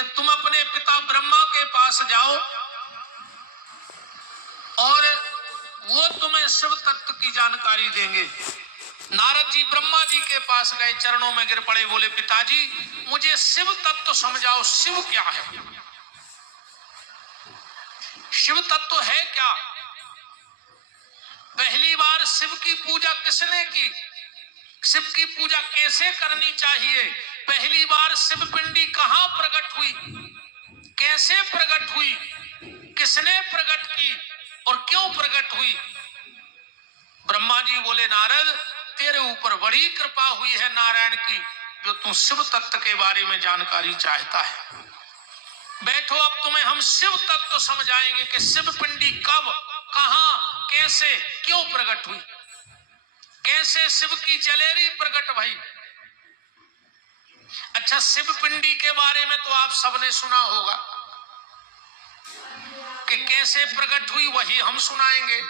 कि तुम अपने पिता ब्रह्मा के पास जाओ और वो तुम्हें शिव तत्व की जानकारी देंगे। नारद जी ब्रह्मा जी के पास गए, चरणों में गिर पड़े, बोले पिताजी मुझे शिव तत्व समझाओ, शिव क्या है, शिव तत्व है क्या? पहली बार शिव की पूजा किसने की, शिव की पूजा कैसे करनी चाहिए, पहली बार शिव पिंडी कहां प्रकट हुई, कैसे प्रकट हुई, किसने प्रकट की और क्यों प्रकट हुई? ब्रह्मा जी बोले नारद तेरे ऊपर बड़ी कृपा हुई है नारायण की, जो तू शिव तत्व के बारे में जानकारी चाहता है। बैठो, अब तुम्हें हम शिव तत्व समझाएंगे कि शिव पिंडी कब, कहां, कैसे, क्यों प्रकट हुई, कैसे शिव की जलेरी प्रकट भई। अच्छा, शिव पिंडी के बारे में तो आप सबने सुना होगा कि कैसे प्रकट हुई, वही हम सुनाएंगे।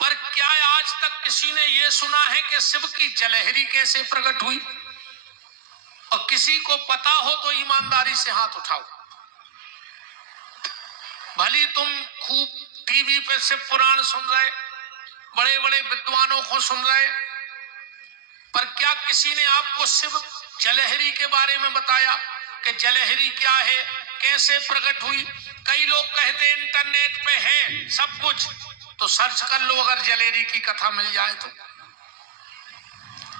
पर क्या आज तक किसी ने यह सुना है कि शिव की जलहरी कैसे प्रकट हुई? और किसी को पता हो तो ईमानदारी से हाथ उठाओ। भली तुम खूब टीवी पे शिव पुराण सुन रहे, बड़े बड़े विद्वानों को सुन रहे, पर क्या किसी ने आपको शिव जलहरी के बारे में बताया कि जलहरी क्या है, कैसे प्रकट हुई? कई लोग कहते इंटरनेट पे है सब कुछ, तो सर्च कर लो, अगर जलेरी की कथा मिल जाए तो।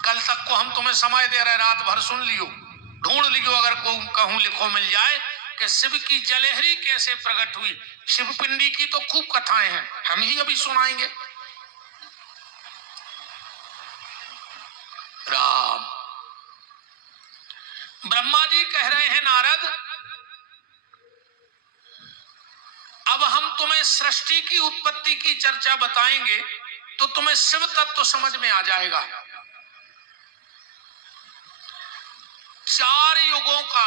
कल तक को हम तुम्हें समय दे रहे, रात भर सुन लियो, ढूंढ लियो, अगर को कहूं लिखो मिल जाए कि शिव की जलहरी कैसे प्रकट हुई। शिव पिंडी की तो खूब कथाएं हैं, हम ही अभी सुनाएंगे। राम, ब्रह्मा जी कह रहे हैं नारद अब हम तुम्हें सृष्टि की उत्पत्ति की चर्चा बताएंगे तो तुम्हें शिव तत्व समझ में आ जाएगा। चार युगों का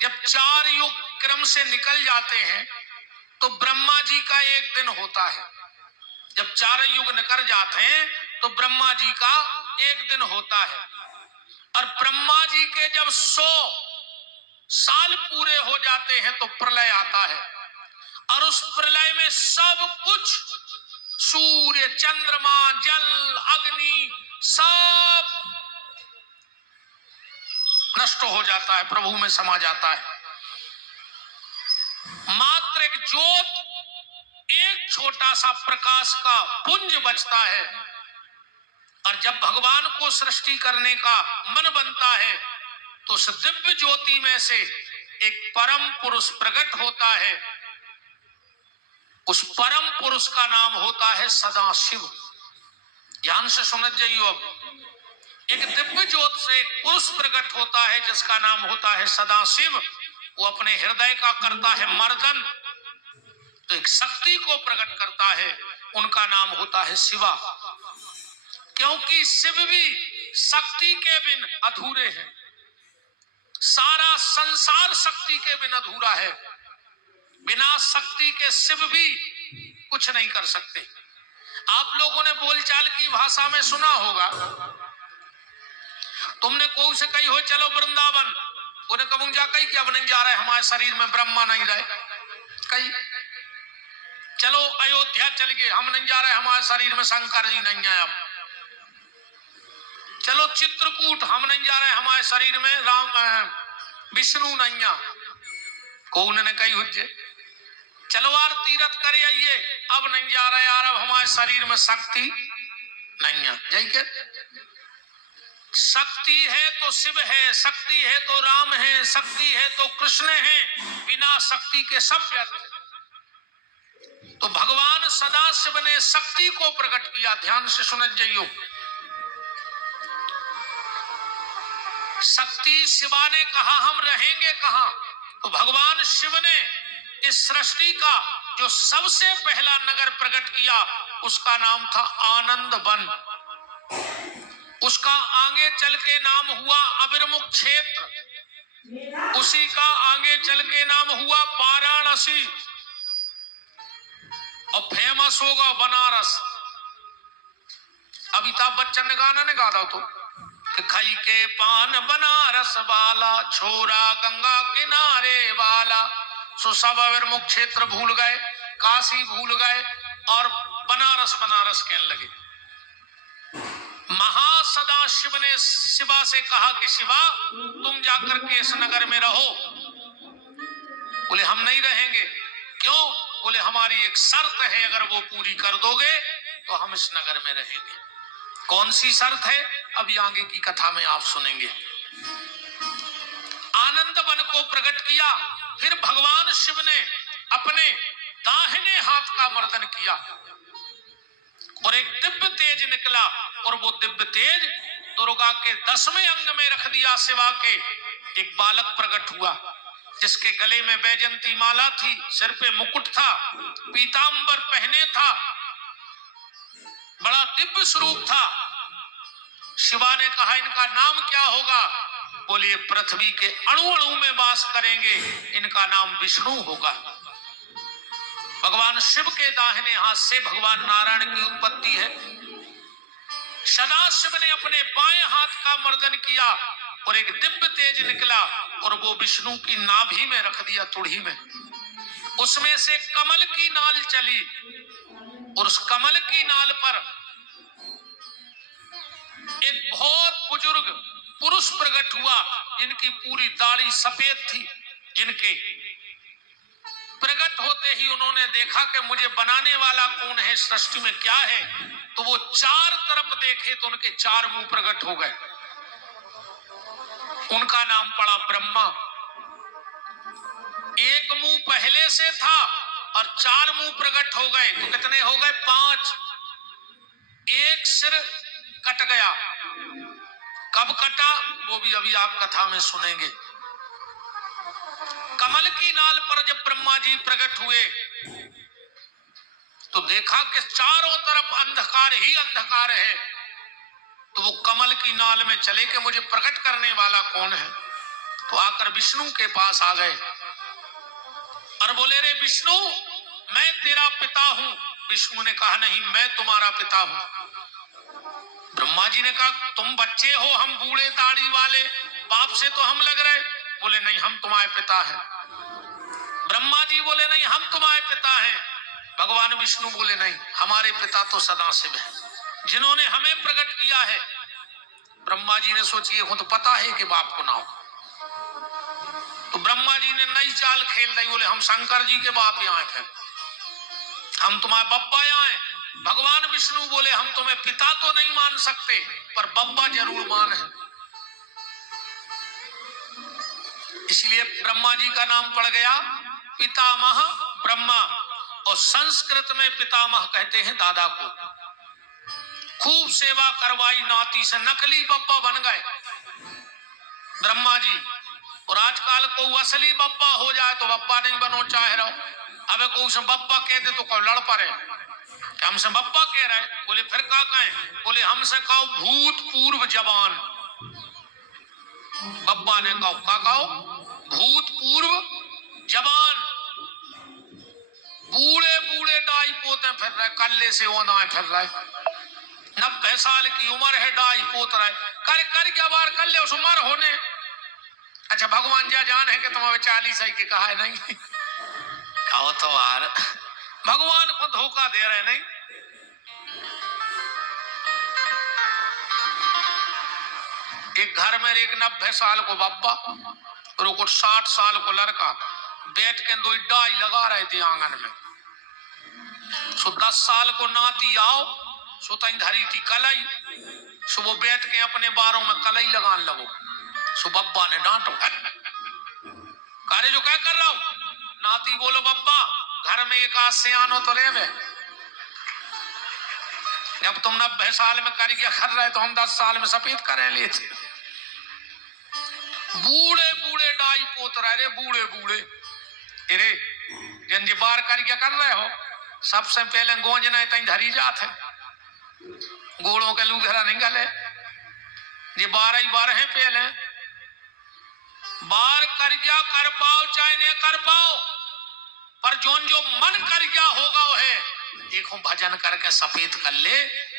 जब चार युग क्रम से निकल जाते हैं तो ब्रह्मा जी का एक दिन होता है। जब चार युग निकल जाते हैं तो ब्रह्मा जी का एक दिन होता है। और ब्रह्मा जी के जब 100 साल पूरे हो जाते हैं तो प्रलय आता है। और उस प्रलय में सब कुछ, सूर्य, चंद्रमा, जल, अग्नि, सब नष्ट हो जाता है, प्रभु में समा जाता है। मात्र एक ज्योत, एक छोटा सा प्रकाश का पुंज बचता है। और जब भगवान को सृष्टि करने का मन बनता है तो उस दिव्य ज्योति में से एक परम पुरुष प्रकट होता है। उस परम पुरुष का नाम होता है सदाशिव। ध्यान से समझ जाइए, अब एक दिव्य ज्योत से एक पुरुष प्रकट होता है जिसका नाम होता है सदाशिव। वो अपने हृदय का करता है मर्दन, तो एक शक्ति को प्रकट करता है, उनका नाम होता है शिवा। क्योंकि शिव भी शक्ति के बिन अधूरे हैं, सारा संसार शक्ति के बिन अधूरा है। बिना शक्ति के शिव भी कुछ नहीं कर सकते। आप लोगों ने बोलचाल की भाषा में सुना होगा, तुमने कोई से कही हो चलो वृंदावन, उन्हें कहूं जा कही कि अब नहीं जा रहे, हमारे शरीर में ब्रह्मा नहीं रहे। कही चलो अयोध्या चल गए, हम नहीं जा रहे, हमारे शरीर में शंकर जी नहीं है। अब चलो चित्रकूट, हम नहीं जा रहे, हमारे शरीर में राम विष्णु नहीं है। कौन ने कही हुज्जे चलो यार तीरथ करे आइए, अब नहीं जा रहे यार, अब हमारे शरीर में शक्ति नहीं है। यही के शक्ति है तो शिव है, शक्ति है तो राम है, शक्ति है तो कृष्ण है, बिना शक्ति के सब व्यर्थ। तो भगवान सदाशिव ने शक्ति को प्रकट किया। ध्यान से सुन जाइयो, शक्ति शिवा ने कहा हम रहेंगे कहां, तो भगवान शिव ने इस सृष्टि का जो सबसे पहला नगर प्रकट किया उसका नाम था आनंद वन। उसका आगे चल के नाम हुआ अबिरमुख क्षेत्र, उसी का आगे चल के नाम हुआ वाराणसी, और फेमस होगा बनारस। अमिताभ बच्चन ने गाना नहीं गा दो तो खाई के पान बनारस वाला, छोरा गंगा किनारे वाला। सो सब अविर्मुख क्षेत्र भूल गए, काशी भूल गए और बनारस बनारस कहने लगे। महासदा शिव ने शिवा से कहा कि शिवा तुम जाकर के इस नगर में रहो। बोले हम नहीं रहेंगे। क्यों? बोले हमारी एक शर्त है, अगर वो पूरी कर दोगे तो हम इस नगर में रहेंगे। कौन सी शर्त है? अभी आगे की कथा में आप सुनेंगे। आनंद वन को प्रकट किया। फिर भगवान शिव ने अपने दाहिने हाथ का मर्दन किया और एक दिव्य तेज निकला, और वो दिव्य तेज दुर्गा के 10वें अंग में रख दिया। शिवा के एक बालक प्रकट हुआ, जिसके गले में बैजंती माला थी, सिर पे मुकुट था, पीतांबर पहने था, बड़ा दिव्य स्वरूप था। शिवा ने कहा इनका नाम क्या होगा? बोलिए पृथ्वी के अणु अणु में वास करेंगे, इनका नाम विष्णु होगा। भगवान शिव के दाहिने हाथ से भगवान नारायण की उत्पत्ति है। सदाशिव ने अपने बाएं हाथ का मर्दन किया और एक दिव्य तेज निकला, और वो विष्णु की नाभि में रख दिया, तुड़ी में। उसमें से कमल की नाल चली, और उस कमल की नाल पर एक बहुत बुजुर्ग पुरुष प्रकट हुआ, जिनकी पूरी दाढ़ी सफेद थी। जिनके प्रकट होते ही उन्होंने देखा कि मुझे बनाने वाला कौन है, सृष्टि में क्या है। तो वो चार तरफ देखे तो उनके चार मुंह प्रकट हो गए। उनका नाम पड़ा ब्रह्मा। एक मुंह पहले से था और चार मुंह प्रकट हो गए, तो कितने हो गए? 5। एक सिर कट गया। कब कटा? वो भी अभी आप कथा में सुनेंगे। कमल की नाल पर जब ब्रह्मा जी प्रकट हुए तो देखा कि चारों तरफ अंधकार ही अंधकार है। तो वो कमल की नाल में चले कि मुझे प्रकट करने वाला कौन है। तो आकर विष्णु के पास आ गए और बोले रे विष्णु, मैं तेरा पिता हूं। विष्णु ने कहा नहीं, मैं तुम्हारा पिता हूं। ब्रह्मा जी ने कहा तुम बच्चे हो, हम बूढ़े दाढ़ी वाले, बाप से तो हम लग रहे। बोले नहीं, हम तुम्हारे पिता हैं। ब्रह्मा जी बोले नहीं, हम तुम्हारे पिता हैं। भगवान विष्णु बोले नहीं, हमारे पिता तो सदाशिव है, जिन्होंने हमें प्रकट किया है। ब्रह्मा जी ने सोचिए हो तो पता है कि बाप को ना हो। तो ब्रह्मा जी ने नई चाल खेल दी। बोले हम शंकर जी के बाप यहाँ हैं, हम तुम्हारे बब्बा यहाँ हैं। भगवान विष्णु बोले हम तुम्हें पिता तो नहीं मान सकते, पर बब्बा जरूर मान है। इसलिए ब्रह्मा जी का नाम पड़ गया पितामह ब्रह्मा। और संस्कृत में पितामह कहते हैं दादा को। खूब सेवा करवाई नाती से, नकली बब्बा बन गए ब्रह्मा जी। और आजकल को असली बब्बा हो जाए तो बब्बा नहीं बनो चाहे रहो। अब को बब्बा कह दे तो कोई लड़ पड़े, हमसे बब्बा कह रहे। बोले फिर क्या कहें? बोले हमसे कहो भूतपूर्व जवान। बब्बा ने कहो क्या कहो? भूतपूर्व जवान। बूढ़े बूढ़े डाई पोते फिर रहे, कल्ले से ओना फिर रहे। 90 साल की उम्र है, डाई पोत रहे। कर क्या बार कर ले उस उम्र होने। अच्छा भगवान जा जान है कि तुम 40 के कहा है नहीं। कहो तो यार, भगवान को धोखा दे रहे नहीं। एक घर में एक 90 साल को बब्बा और कुछ 60 साल को लड़का बैठ के दो डाई लगा रहे थे आंगन में। सो 10 साल को नाती आओ, सो तई धरी थी कलई। सो वो बैठ के अपने बारों में कलई लगाने लगो। सो बब्बा ने डांटो, कार्य जो क्या कर रहा हूं? नाती बोलो बब्बा घर में एक आध से आनो तो ले। जब तुम 90 साल में कर क्या कर रहे तो हम 10 साल में सफेद करे लिए थे। बूढ़े बूढ़े डाई पोत रहे रे, बूढ़े बूढ़े। अरे जन बार कर क्या कर रहे हो? सबसे पहले गोंजना तई धरी जात है, गोड़ों के लूघरा नहीं गले। ये 12 ही 12 है पहले बार कर क्या कर पाओ चाहे नहीं कर पाओ, पर जोन जो मन कर क्या होगा वो है। देखो भजन करके सफेद कर ले,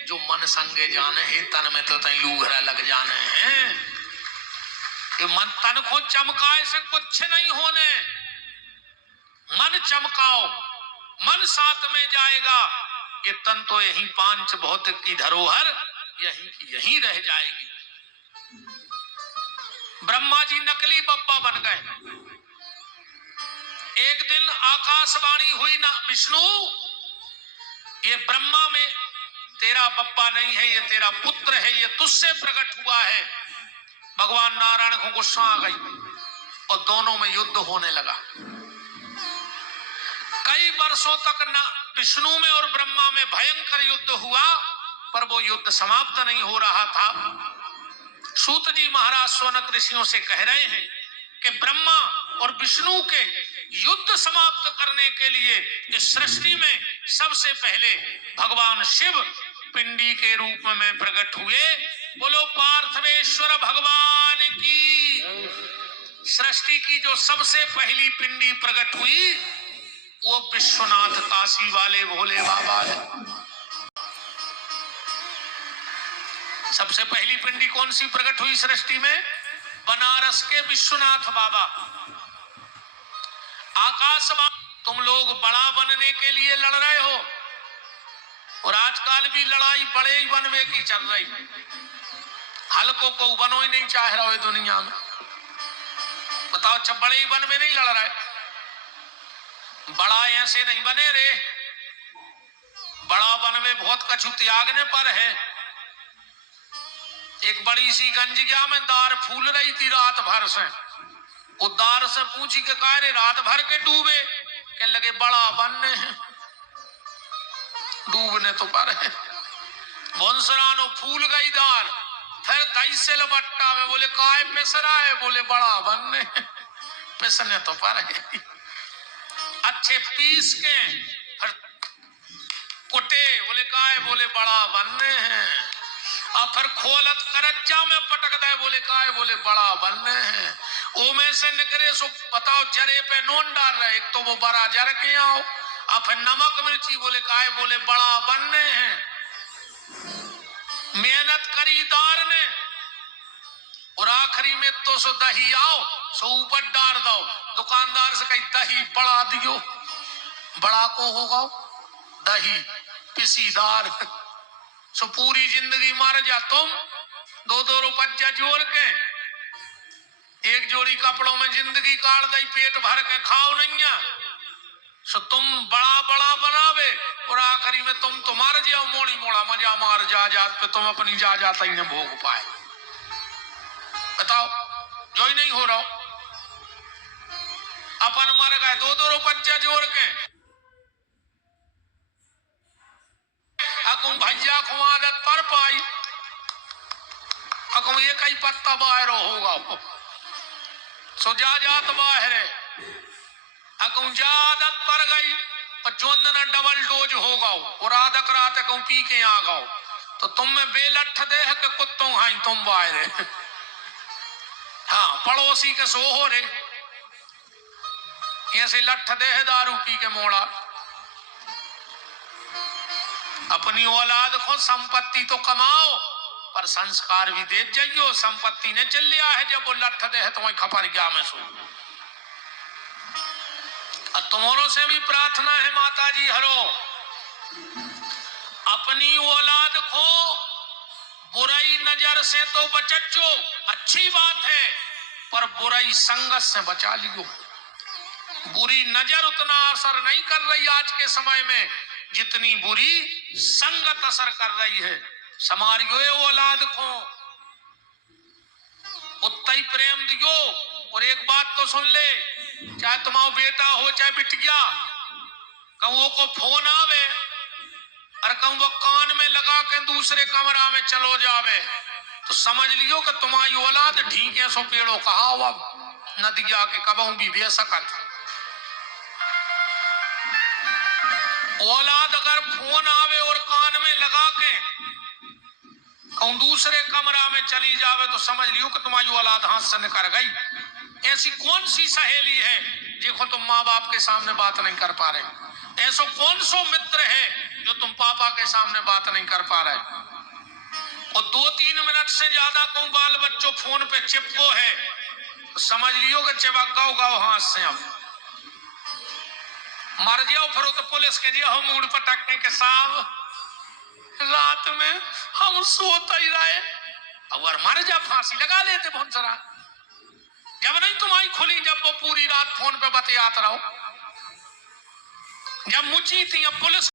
जो मन संगे जाने हे तन में तो तई लूघरा लग जाने हैं। ये मन तन को चमकाए से कुछ नहीं होने। मन चमकाओ, मन साथ में जाएगा। ये तन तो यही पांच भौतिक की धरोहर यही की यही रह जाएगी। ब्रह्मा जी नकली बप्पा बन गए। एक दिन आकाशवाणी हुई ना, विष्णु ये ब्रह्मा में तेरा बप्पा नहीं है, ये तेरा पुत्र है, ये तुझसे प्रकट हुआ है। भगवान नारायण को गुस्सा आ गई और दोनों में युद्ध होने लगा। कई वर्षों तक ना विष्णु में और ब्रह्मा में भयंकर युद्ध हुआ, पर वो युद्ध समाप्त नहीं हो रहा था। सूत जी महाराज सोनक ऋषियों से कह रहे हैं कि ब्रह्मा और विष्णु के युद्ध समाप्त करने के लिए इस सृष्टि में सबसे पहले भगवान शिव पिंडी के रूप में प्रकट हुए। बोलो पार्थवेश्वर भगवान की। सृष्टि की जो सबसे पहली पिंडी प्रकट हुई वो विश्वनाथ काशी वाले भोले बाबा है। सबसे पहली पिंडी कौन सी प्रकट हुई सृष्टि में? बनारस के विश्वनाथ बाबा। आकाशवाणी तुम लोग बड़ा बनने के लिए लड़ रहे हो और आजकल भी लड़ाई बड़े ही बनवे की चल रही। हल्कों को बनो ही नहीं चाह रहे हो दुनिया में। बताओ, अच्छा बड़े ही बनवे नहीं लड़ रहे? बड़ा ऐसे नहीं बने रे, बड़ा बनवे बहुत कछु त्यागने पर है। एक बड़ी सी गंजिया में दार फूल रही थी रात भर से। उदार से पूछी के कह रहे रात भर के डूबे? कहने लगे बड़ा बनने हैं। डूबने तो पर है। भोंसरानो फूल गई दाल, फिर दही से लपट्टा में बोले काय पिसरा है? बोले बड़ा बनने हैं। पिसने तो पर है। अच्छे पीस के फिर कुटे, बोले काय? बोले बड़ा बनने हैं। और फिर खोलत करज्जा में पटक दे, बोले काय? बोले बड़ा बनने हैं। ओ में से निकले सो बताओ जरे पे नून डाल रहे, एक तो वो बड़ा जर के आओ और फिर नमक मिर्ची, बोले काय? बोले बड़ा बनने हैं। मेहनत करी दार ने और आखिरी में तो सो दही आओ सो ऊपर डाल दो। दुकानदार से कही दही बढ़ा दियो, बड़ा को होगा दही पिसीदार। सो पूरी जिंदगी मार जा तुम 2-2 रुपया जोड़ के एक जोड़ी कपड़ों में जिंदगी काट दई, पेट भर के खाओ नहीं। सो तुम बड़ा बड़ा बनावे और आखिरी में तुम तो मार जाओ मोड़ी मोड़ा मजा मार जा जात पे तुम अपनी जा जाता ही न भोग पाए। बताओ, जो ही नहीं हो रहा। अपन मर गए 2-2 रुपया जोड़ के। अकुम भैया को आदत पर पाई, अकुम ये कई पत्ता बाहर होगा सो जा जात बाहर अकुम जा आदत पर गई और जोंदना डबल डोज होगा और आधा रात अकुम पी के आ गओ तो तुम में बेलठ देह के कुत्तों हाई तुम बाहर। हाँ, पड़ोसी के सो हो रे ऐसे लठ देह दारू पी के मोड़ा। अपनी औलाद को संपत्ति तो कमाओ पर संस्कार भी दे जाइयो। संपत्ति ने चल लिया है जब वो लठ दे है तुम्हें खपर गया में सो। अब तुम्हारों से भी प्रार्थना है माता जी हरो, अपनी औलाद को बुराई नजर से तो बचो, अच्छी बात है, पर बुराई संगत से बचा लियो। बुरी नजर उतना असर नहीं कर रही आज के समय में जितनी बुरी संगत असर कर रही है। समारियो औलाद को उतना ही प्रेम दियो। और एक बात तो सुन ले, चाहे तुम्हारा बेटा हो चाहे बिटिया, कहूँ को फोन आवे और कहूँ वो कान में लगा के दूसरे कमरा में चलो जावे तो समझ लियो कि तुम्हारी औलाद ठीक है। सो पेड़ो कहा अब नदिया के कबों भी बेसकत। औलाद अगर फोन आवे और कान में लगा के कहूँ दूसरे कमरा में चली जावे तो समझ लियो कि तुम्हारी औलाद हाथ से निकल गई। ऐसी कौन सी सहेली है देखो तुम माँ बाप के सामने बात नहीं कर पा रहे? ऐसा कौन सो मित्र है जो तुम पापा के सामने बात नहीं कर पा रहे? और 2-3 मिनट से ज्यादा को बाल बच्चों फोन पे चिपको है तो समझ लियो कि चिपक गाओ हाथ से अब मर जाओ। फिर तो पुलिस के जी हम मूड पटकने के साहब रात में हम सोता ही रहे, अगर मर जा फांसी लगा लेते बहुत सारा। जब नहीं तुम्हारी खुली, जब वो पूरी रात फोन पे बतियात रहो, जब मुझी थी अब पुलिस